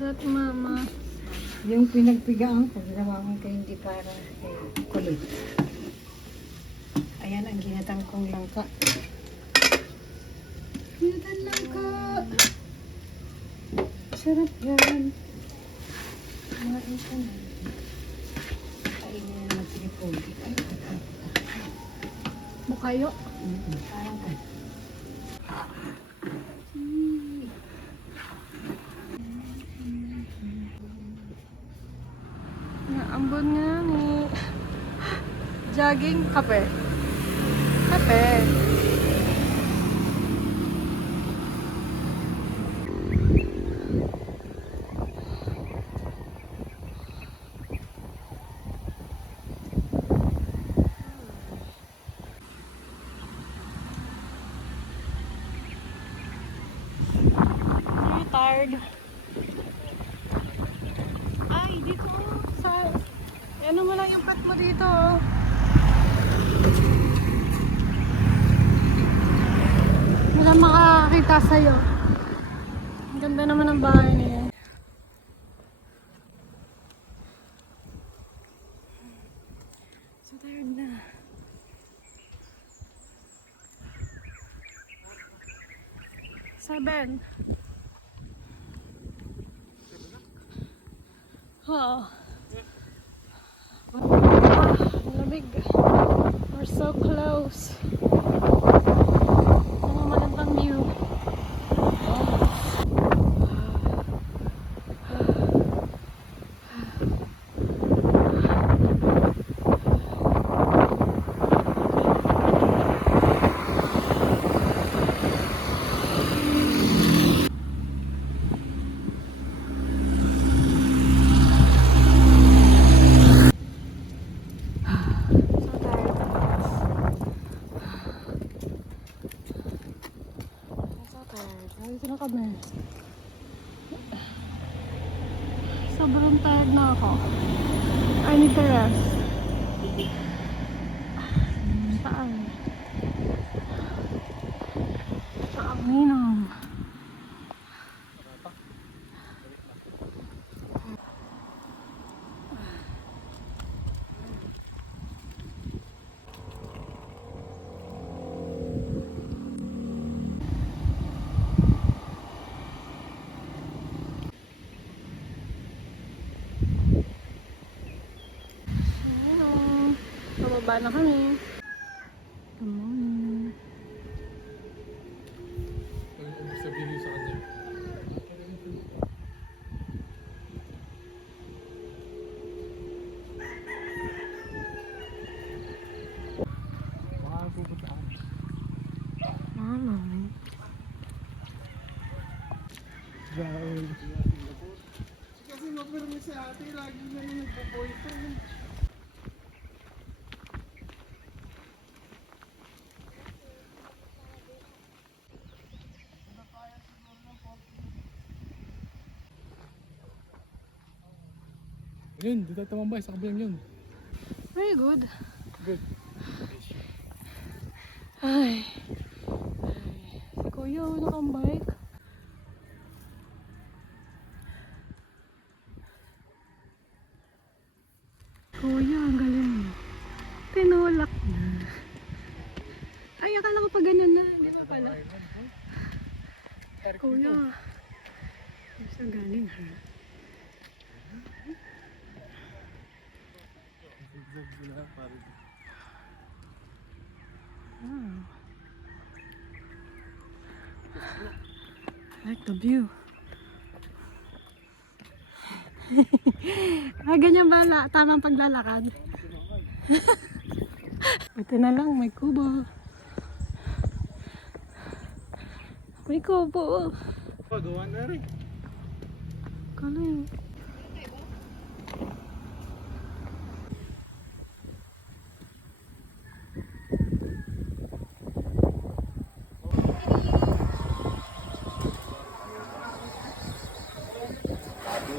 that, mama. Yung pinagpigaan ko, ginawa ko kayo hindi para kulit. Ayan ang ginatang kong langka. Ginatang langka. Sarap yan. Mga ito na. Kainin na naman pinipuli. Bukayo. Parang ka. Naambon nga ni. Jogging, kape. Kape. Very tired. Ay, dito sa... Ano mo lang yung pet mo dito, oh. Wala makakakita sa'yo. Ang ganda naman ng bahay niya. So tired na. Seven. Oo. Lamig. We're so close. Ang magandang view. Nandito na kami. Sobrang tired na ako. I need to rest. Saan? Saan minum? Pababa na kami. Good morning. Sabihin sa kanya. Mga pupuntaan. Mami. Kasi mapirmi si ate, lagi na yung nagpo-boyfriend. Yun, dito tumambay sa kabilang yun. Very good. Good. Ay. Si Kuya, nakambike. Kuya, ang galing mo. Tinulak na. Ay, akala ko pa ganun na. Di ba pala? Kuya. Saan galing, ha? Wow. I like the view. Ganyan ba tamang paglalakad? Ito na lang, may kubo. May kubo. Pagawa na rin. Kala yun.